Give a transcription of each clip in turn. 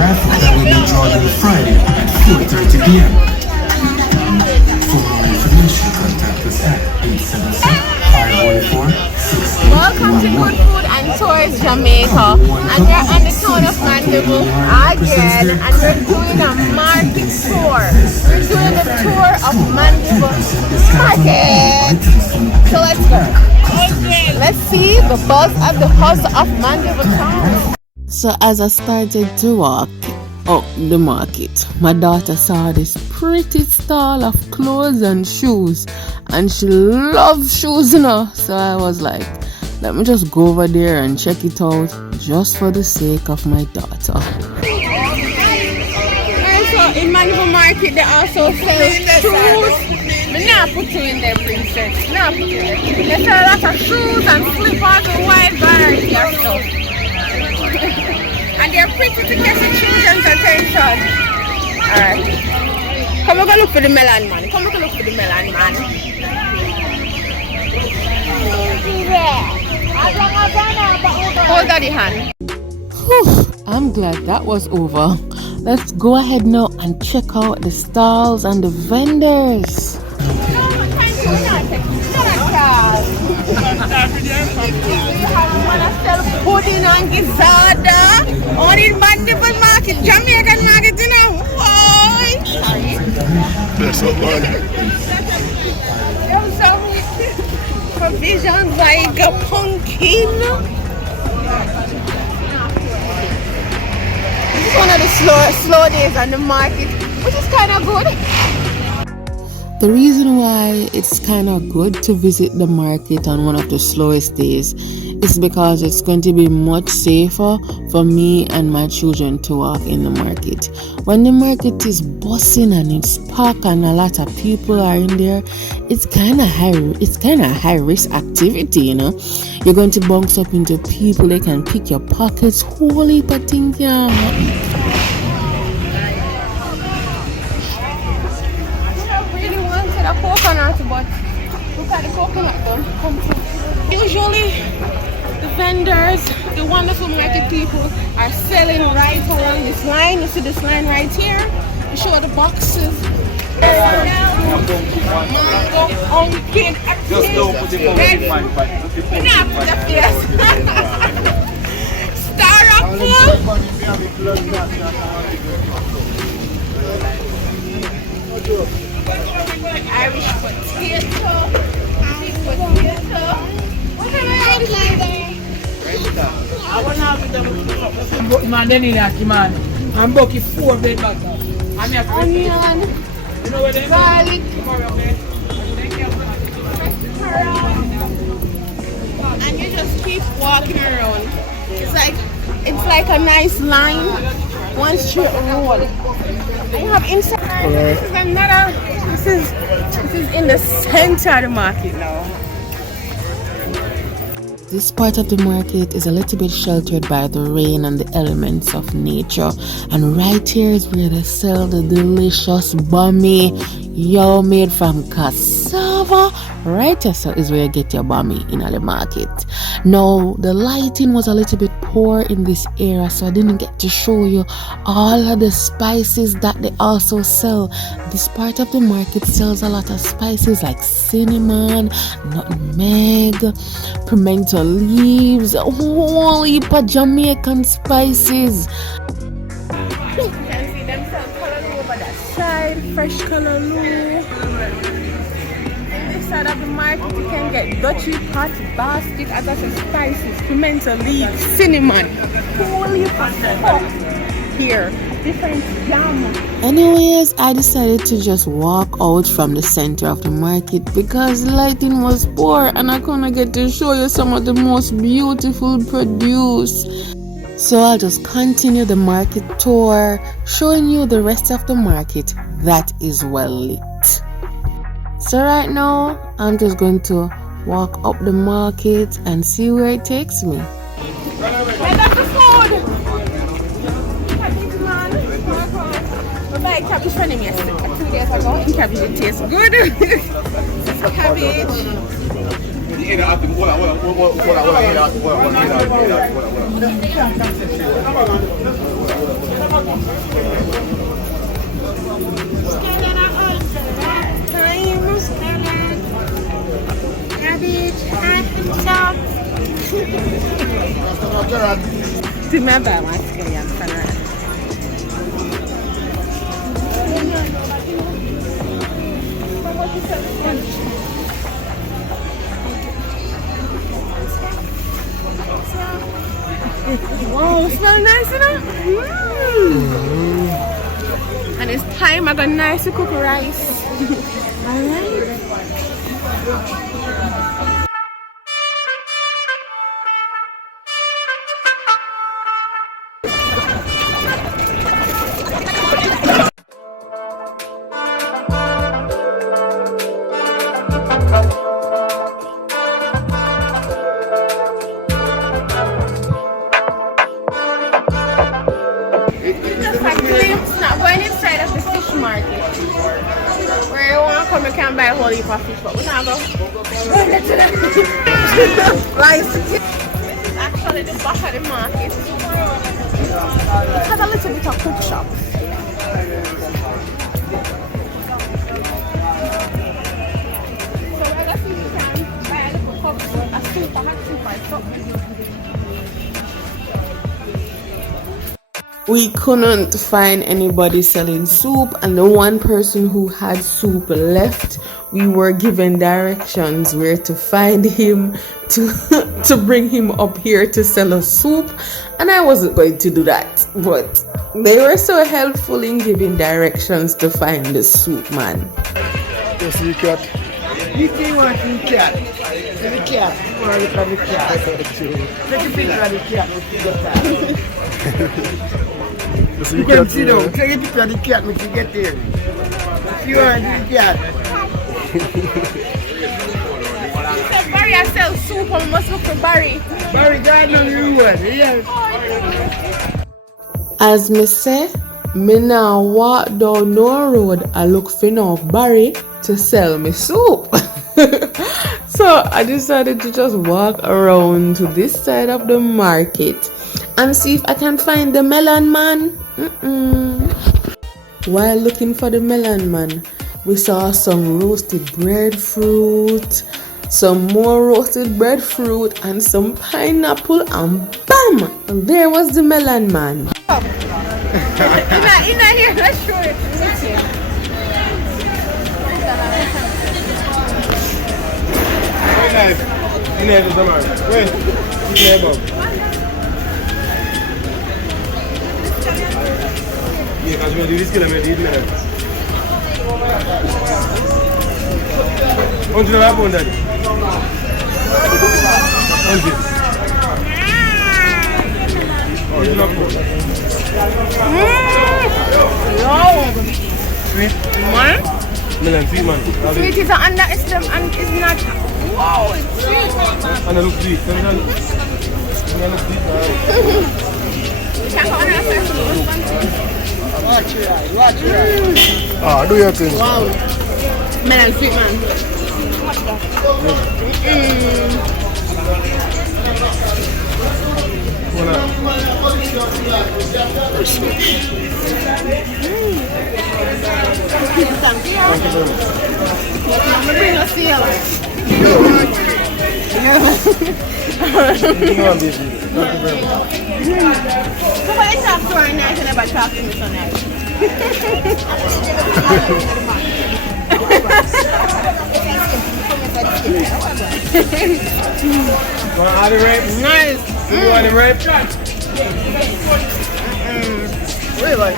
raffle that will be drawn on Friday at 4:30 p.m. For more information, contact us at 877-514-6811. Welcome to Good Food and Tours Jamaica, and we're on the town of Mandeville again, and we're doing a market tour. We're doing a tour of Mandeville Market. So let's go. Let's see the buzz at the hustle of Mandeville town. So as I started to walk up the market, my daughter saw this pretty stall of clothes and shoes, and she loves shoes, you know. So I was like, let me just go over there and check it out just for the sake of my daughter. Also in Mandeville Market they also sell shoes. But now put you in there, princess. Now put you in there. They sell a lot of shoes and slippers and wide variety of stuff. And they're pretty to catch the children's attention. Alright. Come and go look for the Melon Man. Come and go look for the Melon Man. Hold daddy hand. Whew, I'm glad that was over. Let's go ahead now and check out the stalls and the vendors. Pudding and gizzarda on in Mandeville Market, Jamaican Market, you know. Why? Bless up, man. There's some provisions like a pumpkin. It's one of the slow days on the market, which is kind of good. The reason why it's kind of good to visit the market on one of the slowest days is because it's going to be much safer for me and my children to walk in the market. When the market is bustling and it's packed and a lot of people are in there, it's kind of high risk activity, you know. You're going to bounce up into people, they can pick your pockets, whole heap of things can happen. Coconut, but look at the coconut don't come through. Usually the vendors, the wonderful market people are selling right along this line. You see this line right here? You show the boxes. Mango, pumpkin, just don't put it red. Not put the face. Star apple. Irish potato, sweet potato. What can I Man, they need that, man. I'm booking 4 bed bags. onion, garlic, and you just keep walking around. It's like a nice line, one straight road. And you have inside. This is another. This is in the center of the market now. This part of the market is a little bit sheltered by the rain and the elements of nature, and right here is where they sell the delicious bami, made from cassava. Right here so is where you get your bami in the market. Now the lighting was a little bit poor in this area, so I didn't get to show you all of the spices that they also sell. This part of the market sells a lot of spices like cinnamon, nutmeg, pimento leaves, a whole heap of Jamaican spices. You can see them sell callaloo over that side, fresh callaloo. In this side of the market you can get dutchy pot, basket, as I said, spices, pimento leaves, cinnamon, whole heap of stuff here. Different jam. Anyways, I decided to just walk out from the center of the market because the lighting was poor and I couldn't get to show you some of the most beautiful produce. So I'll just continue the market tour, showing you the rest of the market that is well lit. So right now, I'm just going to walk up the market and see where it takes me. I got the food! I cabbage for him yesterday, 2 days ago. And cabbage, it tastes good. Cabbage. Tu m'as pas masqué, il y a pas de wow, smell nice, you know? And it's time I got nice to cook rice. Alright. Come you can buy a whole heap of fish, but we're not going to rice. Actually, the back of the market. It has a little bit of cook shop. So we're going to see if we can buy a little cup of a soup, a hot soup or something. We couldn't find anybody selling soup, and the one person who had soup left, we were given directions where to find him to bring him up here to sell us soup, and I wasn't going to do that, but they were so helpful in giving directions to find the soup man. You see cat? You think what the cat? The cat. You want to look at the cat? Take a picture of the cat. You can see them. Take a picture of the cat when you get there. If you want the cat. Barry, I sell soup. I must look for Barry. Barry, God knows you would. Yeah. As me say, me now walk down no road and look for no Barry to sell me soup. So I decided to just walk around to this side of the market and see if I can find the Melon Man. While looking for the Melon Man, we saw some roasted breadfruit, some more roasted breadfruit, and some pineapple, and bam! There was the Melon Man. In here, let's show it. Yeah, because we do this kilometer, man. $100 pound, daddy. 100. Oh, you're not pound. Sweet? Man? Melon, sweet, man. Sweet is under and it's not. Wow, it's sweet. And it looks sweet. And it looks sweet. Ah, do your thing. Wow. Melon sweet, man. Thank you very much. I'm bring a seal. Thank you very much. Somebody talk to her nice and never talk to me so nice. Want all the rapes? Nice. You want the rapes? Really?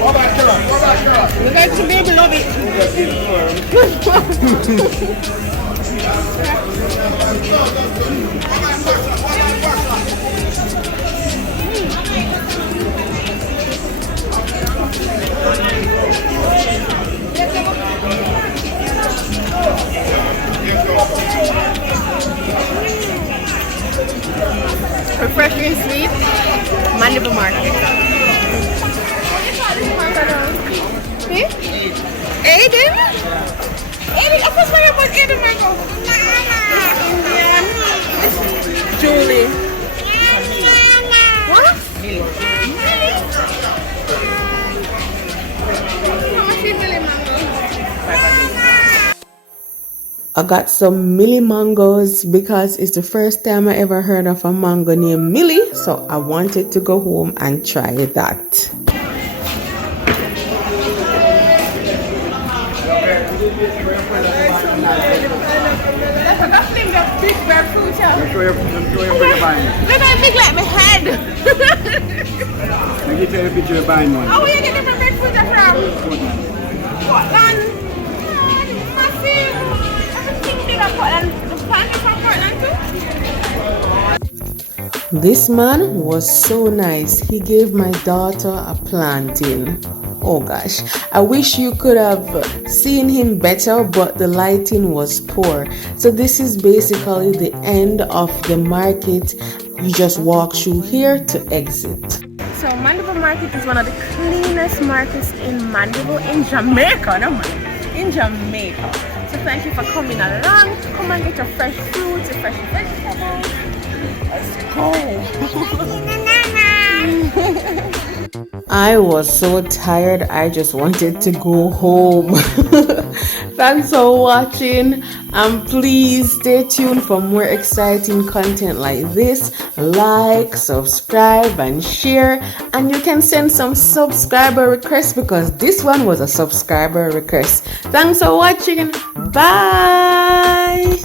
What about carrot? You guys should be able to love it. Refreshing sweet, Mandeville Market. See? Aiden? Aiden, I first want to put Aiden Michael. Julie. What? I got some Millie mangoes because it's the first time I ever heard of a mango named Millie, so I wanted to go home and try that. Look how big like my head. I get you a picture of buying one. Oh, where you get different breadfruit from? Portland. Massive. Everything big at Portland. The plant is from Portland too. This man was so nice. He gave my daughter a plantain. Oh gosh, I wish you could have seen him better, but the lighting was poor. So this is basically the end of the market. You just walk through here to exit. So Mandeville Market is one of the cleanest markets in Mandeville, in Jamaica, no man, in Jamaica. So thank you for coming along. Come and get your fresh fruits, your fresh vegetables. Let's go. I was so tired, I just wanted to go home. Thanks for watching, and please stay tuned for more exciting content like this. Like, subscribe and share, and you can send some subscriber requests because this one was a subscriber request. Thanks for watching. Bye.